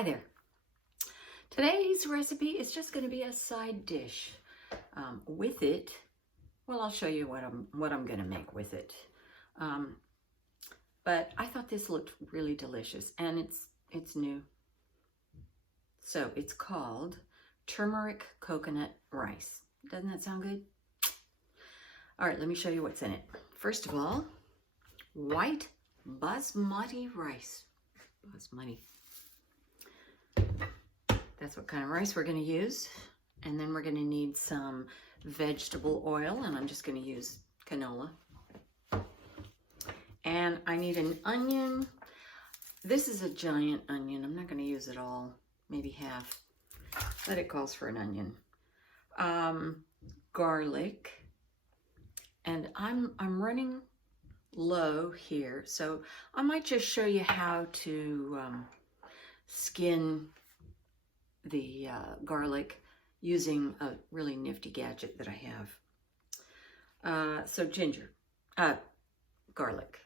Hi there. Today's recipe is just going to be a side dish. With it, well, I'll show you what I'm going to make with it. But I thought this looked really delicious, and it's new. So it's called turmeric coconut rice. Doesn't that sound good? All right, let me show you what's in it. First of all, white basmati rice. Basmati. That's what kind of rice we're going to use. And then we're going to need some vegetable oil, and I'm just going to use canola. And I need an onion. This is a giant onion. I'm not going to use it all, maybe half, but it calls for an onion. Garlic. And I'm running low here, so I might just show you how to skin the garlic using a really nifty gadget that I have. So garlic,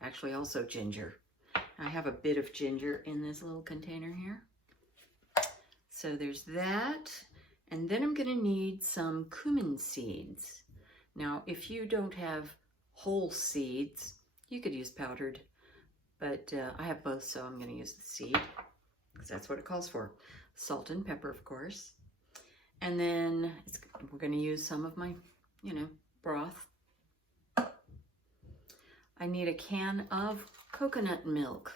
actually also ginger. I have a bit of ginger in this little container here. So there's that, and then I'm gonna need some cumin seeds. Now, if you don't have whole seeds, you could use powdered, but I have both, so I'm gonna use the seed, because that's what it calls for. Salt and pepper, of course. And then we're going to use some of my, broth. I need a can of coconut milk,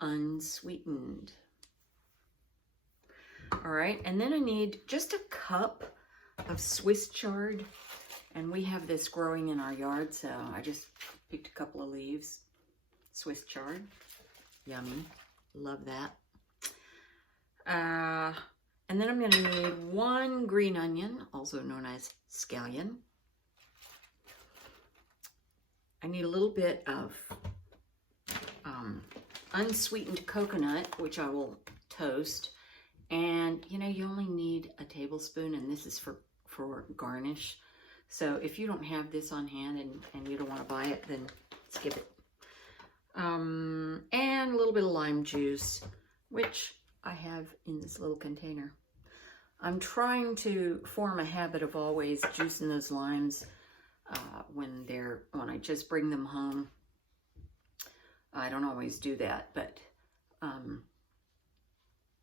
unsweetened. All right, and then I need just a cup of Swiss chard. And we have this growing in our yard, so I just picked a couple of leaves. Swiss chard, yummy, love that. And then I'm going to need 1 green onion, also known as scallion. I need a little bit of unsweetened coconut, which I will toast. And, you only need a tablespoon, and this is for garnish. So if you don't have this on hand and you don't want to buy it, then skip it. And a little bit of lime juice, which I have in this little container. I'm trying to form a habit of always juicing those limes when I just bring them home. I don't always do that, but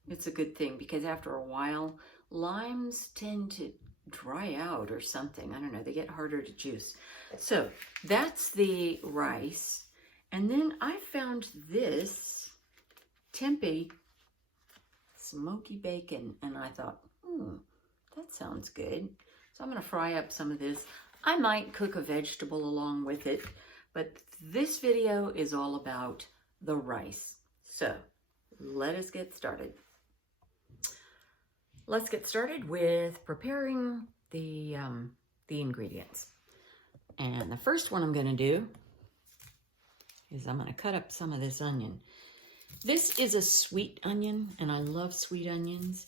it's a good thing, because after a while, limes tend to dry out or something. I don't know, they get harder to juice. So that's the rice. And then I found this tempeh smoky bacon, and I thought, that sounds good. So I'm going to fry up some of this. I might cook a vegetable along with it, but this video is all about the rice. So let us get started. Let's get started with preparing the ingredients. And the first one I'm going to do is I'm going to cut up some of this onion. This is a sweet onion, and I love sweet onions.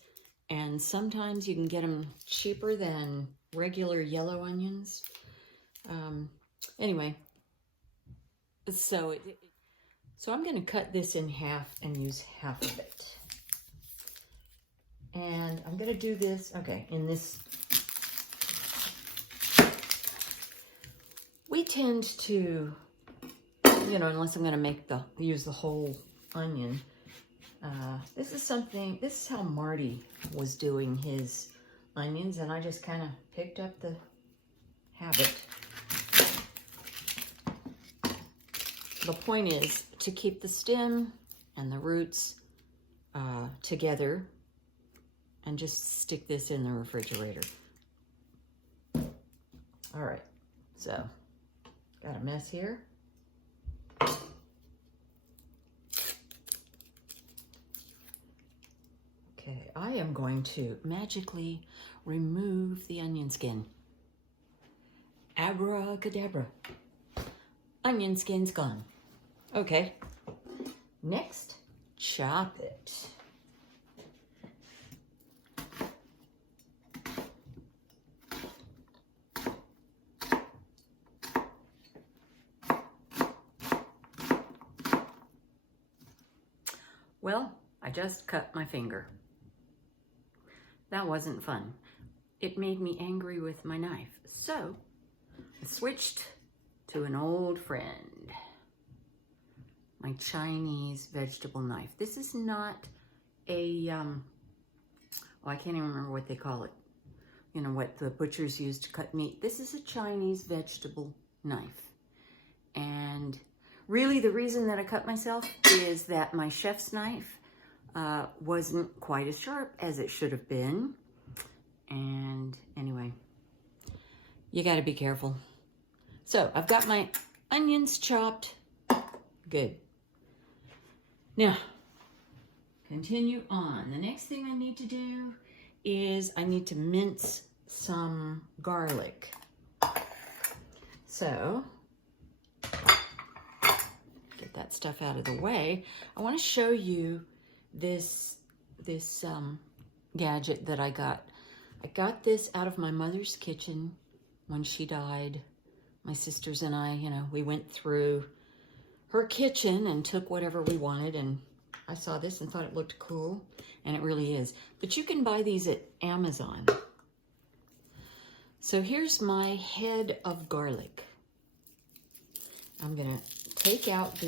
And sometimes you can get them cheaper than regular yellow onions. Anyway, so I'm going to cut this in half and use half of it. And I'm going to do this, in this. We tend to, unless I'm going to use the whole onion. This is how Marty was doing his onions, and I just kind of picked up the habit. The point is to keep the stem and the roots together, and just stick this in the refrigerator. All right, so got a mess here. Okay, I am going to magically remove the onion skin. Abracadabra. Onion skin's gone. Okay, next, chop it. Well, I just cut my finger. That wasn't fun. It made me angry with my knife. So I switched to an old friend, my Chinese vegetable knife. This is not a, I can't even remember what they call it. You know, what the butchers use to cut meat. This is a Chinese vegetable knife. And really the reason that I cut myself is that my chef's knife wasn't quite as sharp as it should have been. And anyway, you got to be careful. So I've got my onions chopped. Good. Now, continue on. The next thing I need to do is I need to mince some garlic. So, get that stuff out of the way. I want to show you this gadget that I got. I got this out of my mother's kitchen when she died. My sisters and I, you know, we went through her kitchen and took whatever we wanted, and I saw this and thought it looked cool, and it really is. But you can buy these at Amazon. So here's my head of garlic. I'm gonna take out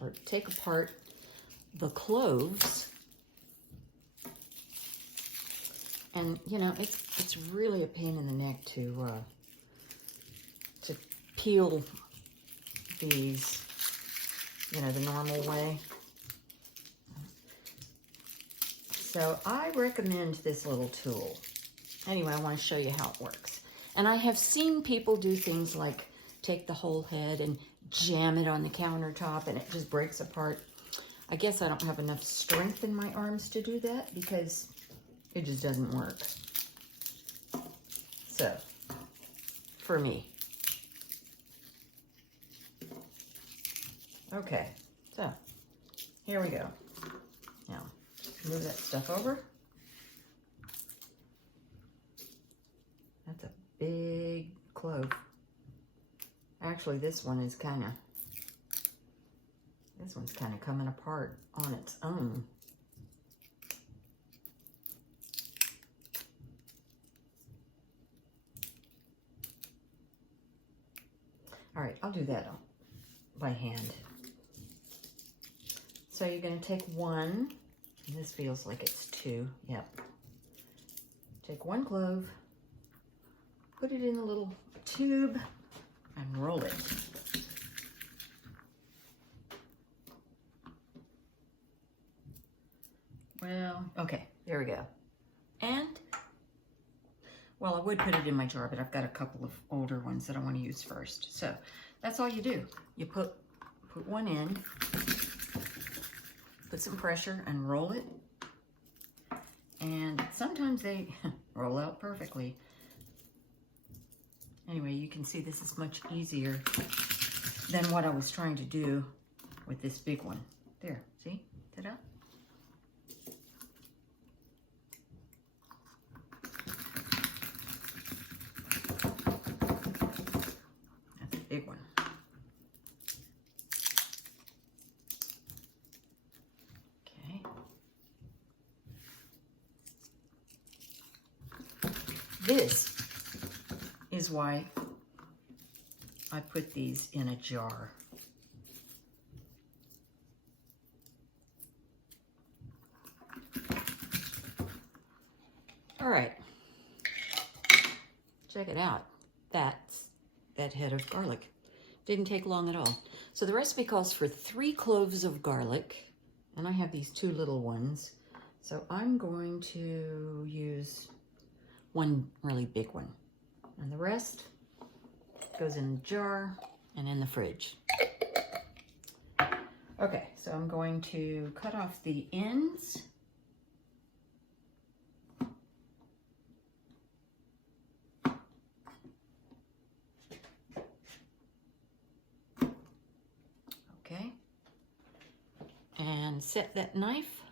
or take apart the cloves. And you know, it's really a pain in the neck to peel these, you know, the normal way. So I recommend this little tool. Anyway, I want to show you how it works. And I have seen people do things like take the whole head and jam it on the countertop and it just breaks apart. I guess I don't have enough strength in my arms to do that because it just doesn't work. So, for me. Okay, so here we go. Now, move that stuff over. That's a big clove. Actually, this one's kind of coming apart on its own. All right, I'll do that by hand. So you're going to take one, and this feels like it's two, yep. Take one clove, put it in a little tube, and roll it. Well, okay, there we go. And, well, I would put it in my jar, but I've got a couple of older ones that I want to use first. So that's all you do. You put one in, put some pressure and roll it. And sometimes they roll out perfectly. Anyway, you can see this is much easier than what I was trying to do with this big one. There, see? Ta-da. That's a big one. Okay. This is why I put these in a jar. All right, check it out. That's that head of garlic. Didn't take long at all. So the recipe calls for 3 cloves of garlic, and I have these 2 little ones. So I'm going to use one really big one. And the rest goes in the jar and in the fridge. Okay, so I'm going to cut off the ends. Okay. And set that knife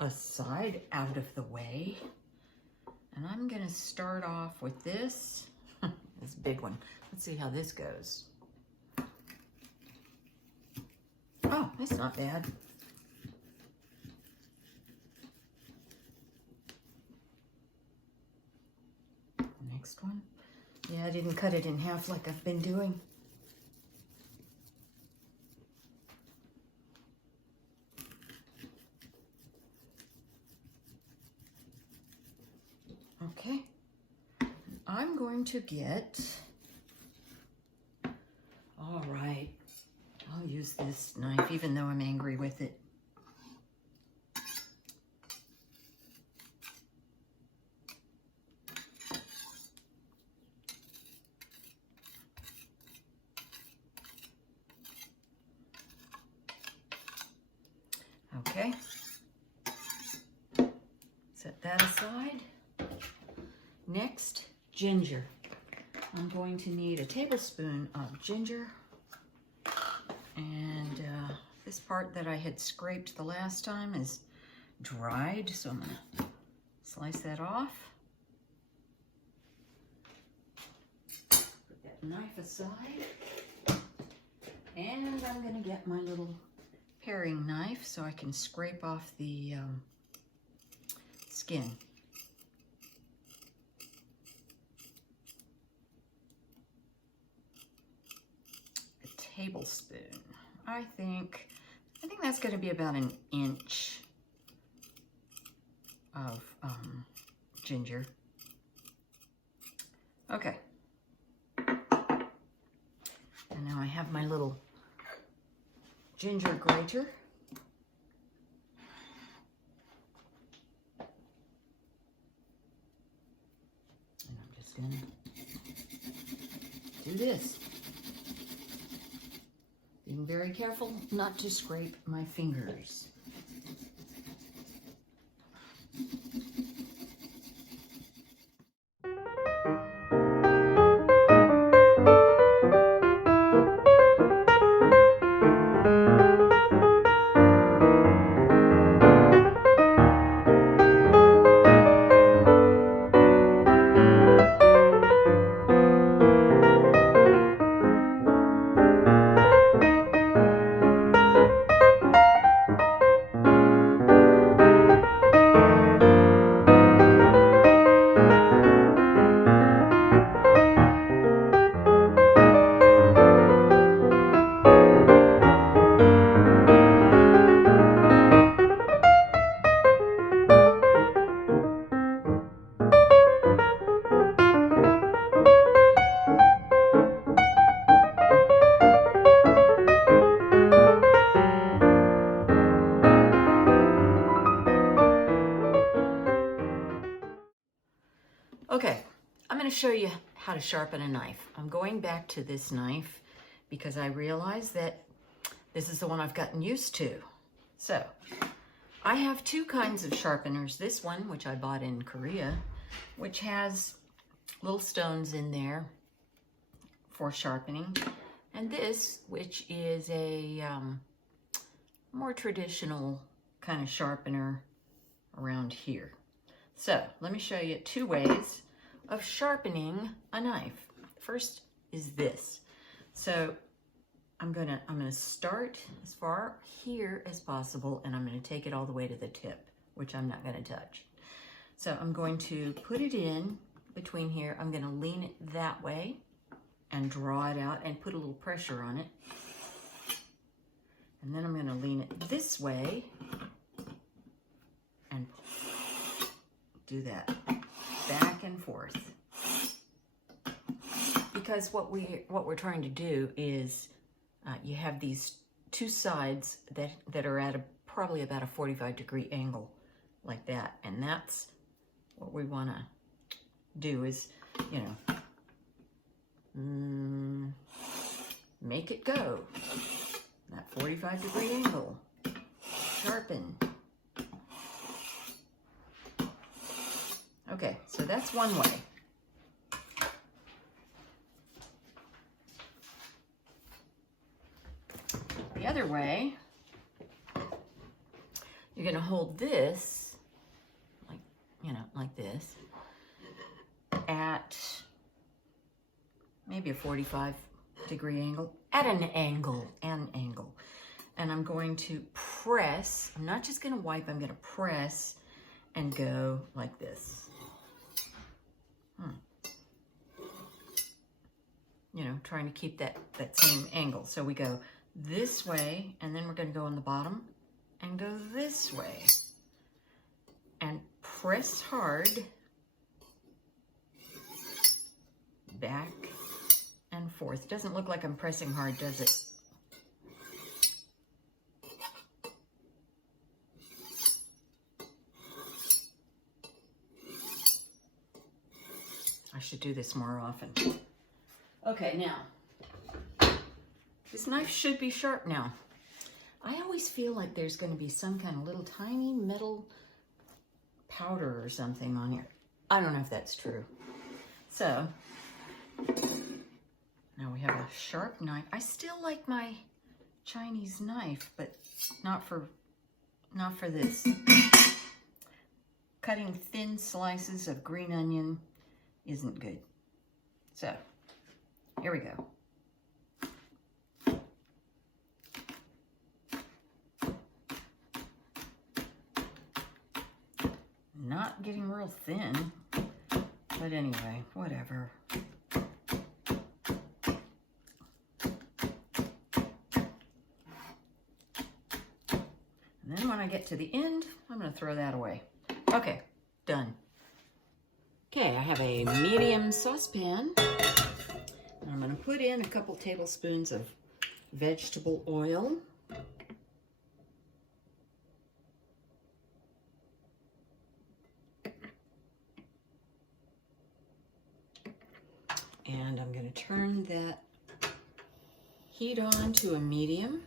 aside out of the way. And I'm gonna start off with this, this big one. Let's see how this goes. Oh, that's not bad. next one. Yeah, I didn't cut it in half like I've been doing. Okay, I'm going to get, all right, I'll use this knife even though I'm angry with it. Okay, set that aside. Next, ginger. I'm going to need a tablespoon of ginger. And this part that I had scraped the last time is dried, so I'm gonna slice that off. Put that knife aside. And I'm gonna get my little paring knife so I can scrape off the skin. Tablespoon. I think that's going to be about an inch of ginger. Okay. And now I have my little ginger grater. And I'm just going to do this. Being very careful not to scrape my fingers. Okay, I'm going to show you how to sharpen a knife. I'm going back to this knife because I realized that this is the one I've gotten used to. So, I have two kinds of sharpeners. This one, which I bought in Korea, which has little stones in there for sharpening. And this, which is a more traditional kind of sharpener around here. So let me show you two ways of sharpening a knife. First is this. So I'm gonna start as far here as possible, and I'm gonna take it all the way to the tip, which I'm not gonna touch. So I'm going to put it in between here. I'm gonna lean it that way and draw it out and put a little pressure on it. And then I'm gonna lean it this way and do that back and forth, because what we're trying to do is you have these two sides that are at probably about a 45-degree angle like that, and that's what we want to do is, you know, make it go that 45-degree angle, sharpen. Okay, so that's one way. The other way, you're going to hold this, like, you know, like this, at maybe a 45-degree angle, at an angle. And I'm going to press. I'm not just going to wipe, I'm going to press and go like this. you know, trying to keep that same angle. So we go this way, and then we're going to go on the bottom and go this way. And press hard, back and forth. Doesn't look like I'm pressing hard, does it? I should do this more often. Okay, now, this knife should be sharp now. I always feel like there's going to be some kind of little tiny metal powder or something on here. I don't know if that's true. So, now we have a sharp knife. I still like my Chinese knife, but not for this. Cutting thin slices of green onion isn't good. So, here we go. Not getting real thin, but anyway, whatever. And then when I get to the end, I'm going to throw that away. Okay, done. Okay, I have a medium saucepan. And I'm going to put in a couple tablespoons of vegetable oil. And I'm going to turn that heat on to a medium.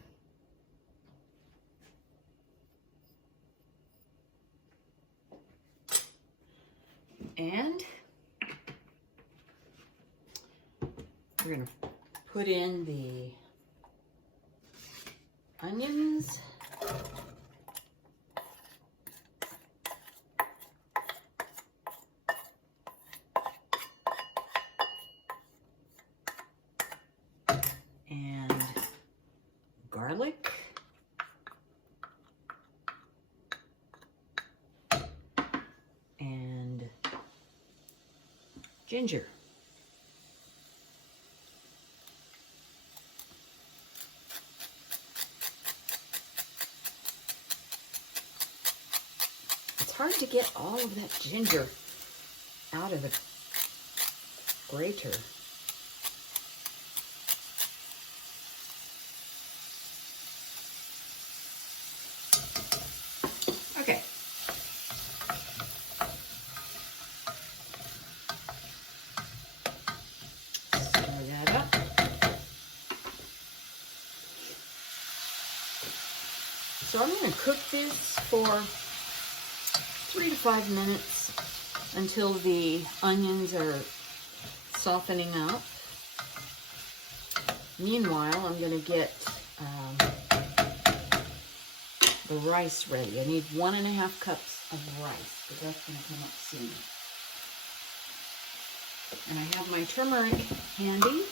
And we're going to put in the onions. And garlic. And ginger. It's hard to get all of that ginger out of the grater. Okay. Stir that up. So I'm going to cook this for 3 to 5 minutes until the onions are softening up. Meanwhile, I'm going to get the rice ready. I need 1.5 cups of rice, but that's going to come up soon. And I have my turmeric handy,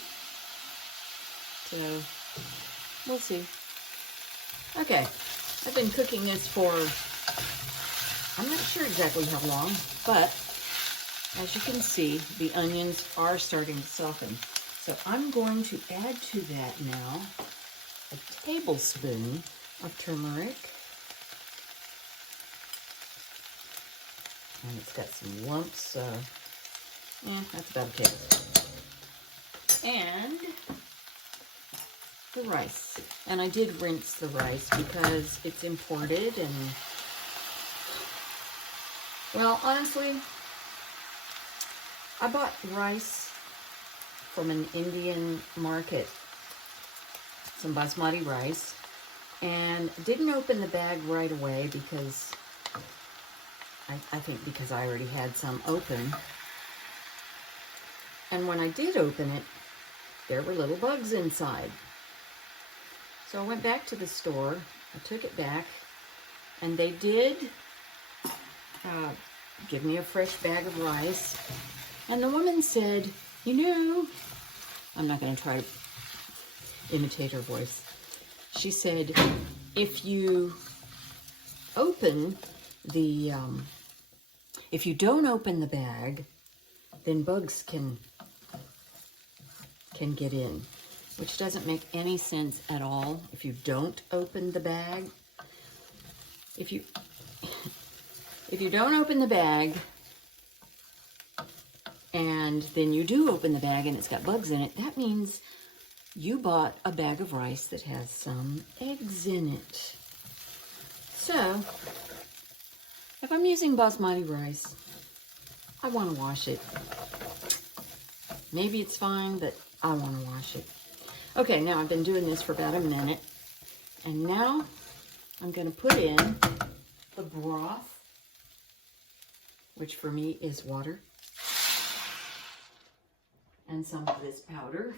so we'll see. Okay, I've been cooking this for, I'm not sure exactly how long, but as you can see, the onions are starting to soften. So I'm going to add to that now a tablespoon of turmeric. And it's got some lumps, so that's about a tablespoon. And the rice. And I did rinse the rice because it's imported and, well, honestly, I bought rice from an Indian market, some basmati rice, and didn't open the bag right away because I think because I already had some open. And when I did open it, there were little bugs inside. So I went back to the store, I took it back, and they did give me a fresh bag of rice. And the woman said, you know, I'm not going to try to imitate her voice. She said, if you open the, if you don't open the bag, then bugs can can get in, which doesn't make any sense at all if you don't open the bag. If you don't open the bag and then you do open the bag and it's got bugs in it, that means you bought a bag of rice that has some eggs in it. So, if I'm using basmati rice, I want to wash it. Maybe it's fine, but I want to wash it. Okay, now I've been doing this for about a minute, and now I'm going to put in the broth, which for me is water, and some of this powder.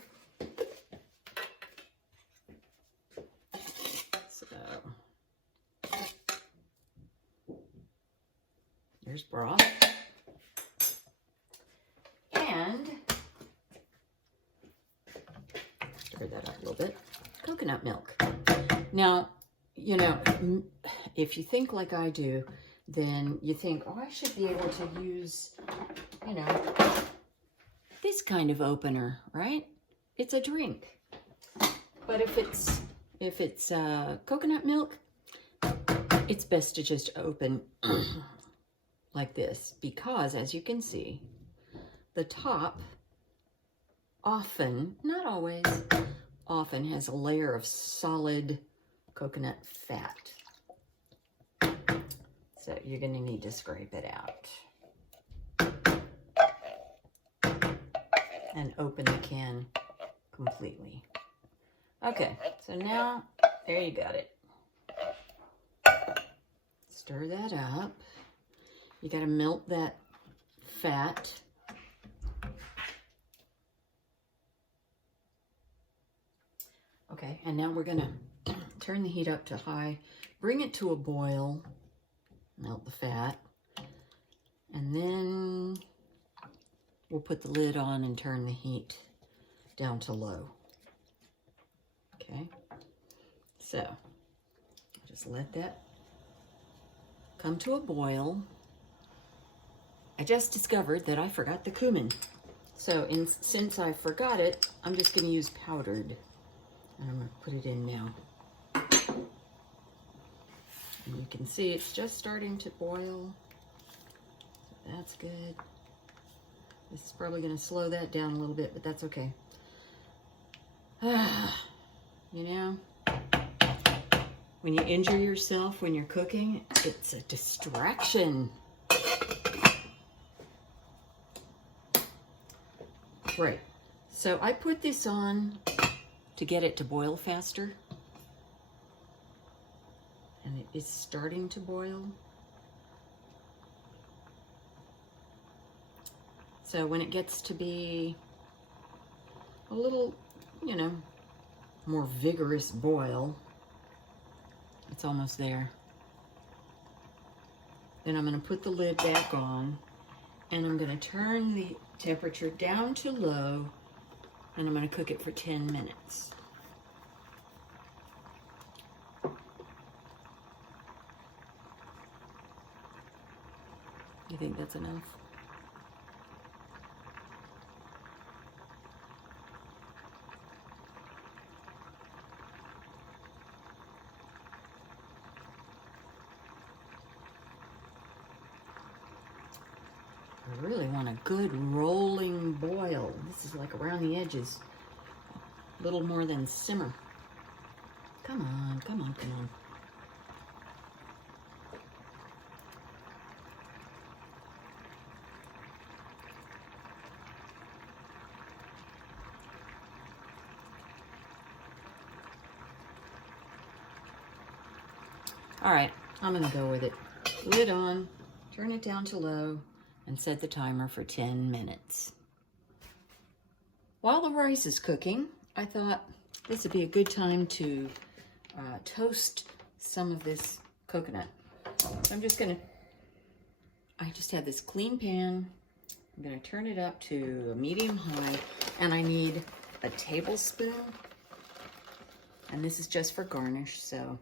So, there's broth. And, stir that up a little bit, coconut milk. Now, you know, if you think like I do, then you think, oh, I should be able to use, you know, this kind of opener, right? It's a drink. But if it's coconut milk, it's best to just open like this, because as you can see, the top often, not always, often has a layer of solid coconut fat. So you're going to need to scrape it out and open the can completely. Okay, so now, there you got it. Stir that up. You got to melt that fat. Okay, and now we're going to turn the heat up to high, bring it to a boil, melt the fat, and then we'll put the lid on and turn the heat down to low. Okay, so just let that come to a boil. I just discovered that I forgot the cumin. So since I forgot it, I'm just going to use powdered. And I'm going to put it in now. And you can see it's just starting to boil. So that's good. This is probably going to slow that down a little bit, but that's okay. You know, when you injure yourself when you're cooking, it's a distraction. Right. So I put this on to get it to boil faster. And it is starting to boil. So when it gets to be a little, you know, more vigorous boil, it's almost there. Then I'm going to put the lid back on, and I'm going to turn the temperature down to low, and I'm going to cook it for 10 minutes. You think that's enough? I really want a good rolling boil. This is like around the edges. A little more than simmer. Come on, come on, come on. All right, I'm gonna go with it. Lid on, turn it down to low, and set the timer for 10 minutes. While the rice is cooking, I thought this would be a good time to toast some of this coconut. So I'm just gonna, I just have this clean pan. I'm gonna turn it up to a medium high, and I need a tablespoon. And this is just for garnish, so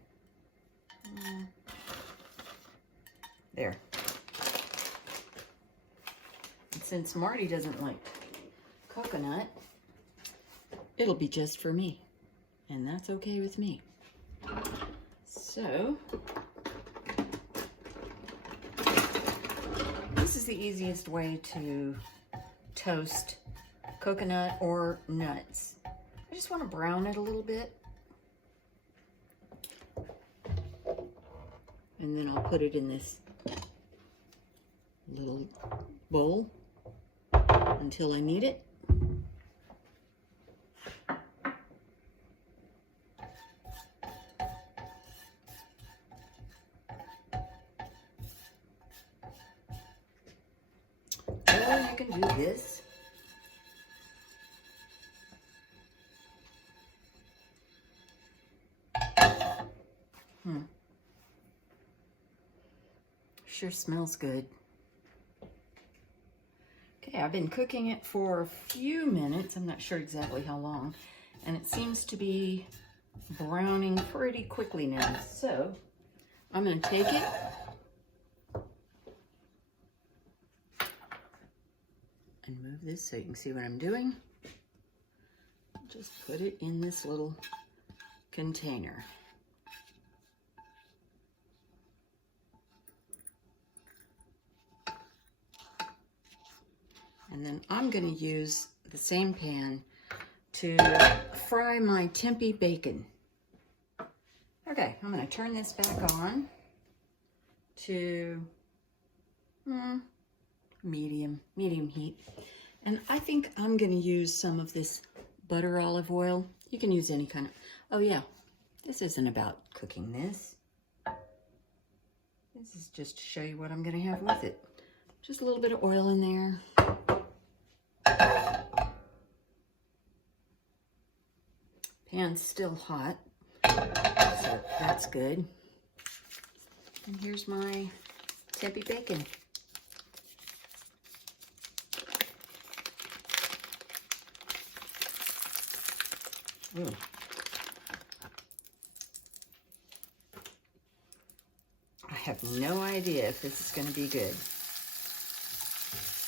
there. And since Marty doesn't like coconut, it'll be just for me. And that's okay with me. So, this is the easiest way to toast coconut or nuts. I just want to brown it a little bit. And then I'll put it in this little bowl until I need it. Or you can do this. Sure smells good. Okay, I've been cooking it for a few minutes. I'm not sure exactly how long. And it seems to be browning pretty quickly now. So I'm going to take it and move this so you can see what I'm doing. Just put it in this little container. And then I'm going to use the same pan to fry my tempeh bacon. Okay, I'm going to turn this back on to medium heat. And I think I'm going to use some of this butter olive oil. You can use any kind of, oh yeah, this isn't about cooking this. This is just to show you what I'm going to have with it. Just a little bit of oil in there. Pan's still hot, so that's good. And here's my tempeh bacon. Ooh. I have no idea if this is going to be good,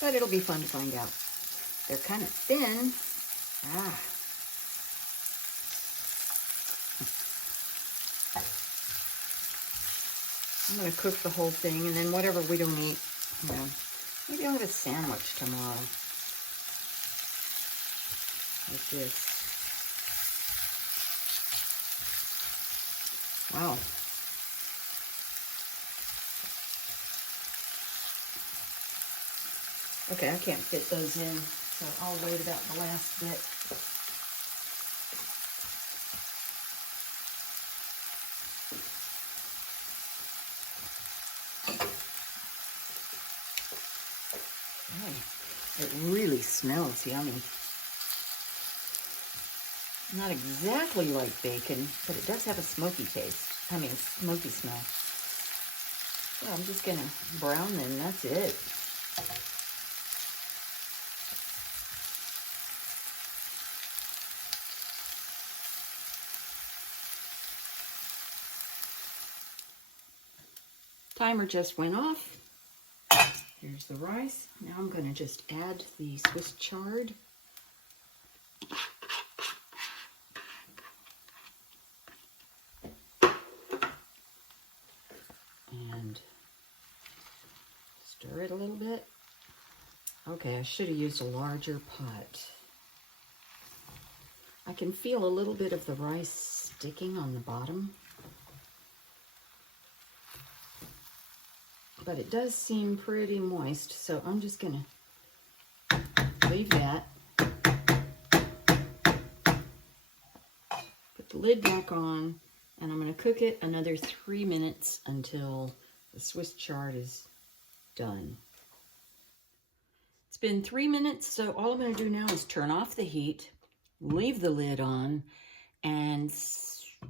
but it'll be fun to find out. They're kind of thin. I'm going to cook the whole thing, and then whatever we don't eat, you know, maybe I'll have a sandwich tomorrow with this. Wow. Okay, I can't fit those in, so I'll wait about the last bit. It really smells yummy. Not exactly like bacon, but it does have a smoky taste. I mean, smoky smell. So I'm just gonna brown them, that's it. Timer just went off. Here's the rice. Now I'm going to just add the Swiss chard. And stir it a little bit. Okay, I should have used a larger pot. I can feel a little bit of the rice sticking on the bottom. But it does seem pretty moist, so I'm just going to leave that. Put the lid back on, and I'm going to cook it another 3 minutes until the Swiss chard is done. It's been 3 minutes, so all I'm going to do now is turn off the heat, leave the lid on, and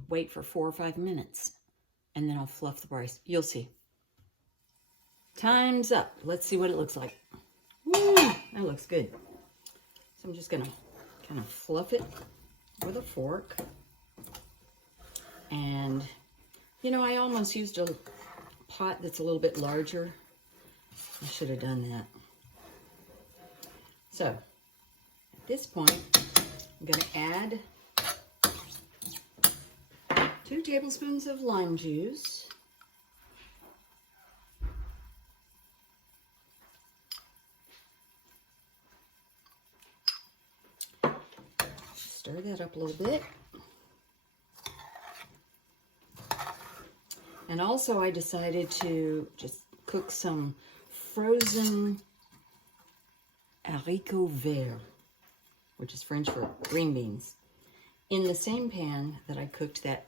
wait for 4 or 5 minutes. And then I'll fluff the rice. You'll see. Time's up. Let's see what it looks like. Woo, that looks good. So I'm just going to kind of fluff it with a fork. And, you know, I almost used a pot that's a little bit larger. I should have done that. So, at this point, I'm going to add 2 tablespoons of lime juice. Stir that up a little bit. And also I decided to just cook some frozen haricots verts, which is French for green beans, in the same pan that I cooked that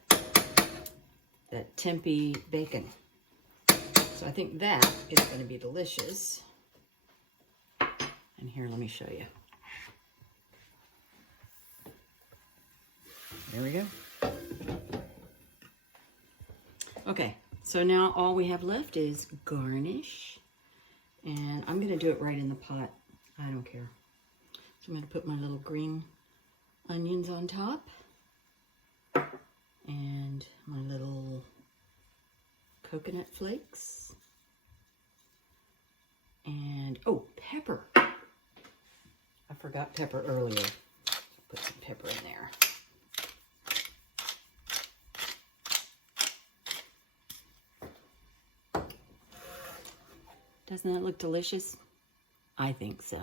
tempeh bacon. So I think that is going to be delicious. And here, let me show you. There we go. Okay, so now all we have left is garnish. And I'm going to do it right in the pot. I don't care. So I'm going to put my little green onions on top. And my little coconut flakes. And, oh, pepper. I forgot pepper earlier. Put some pepper in there. Doesn't that look delicious? I think so.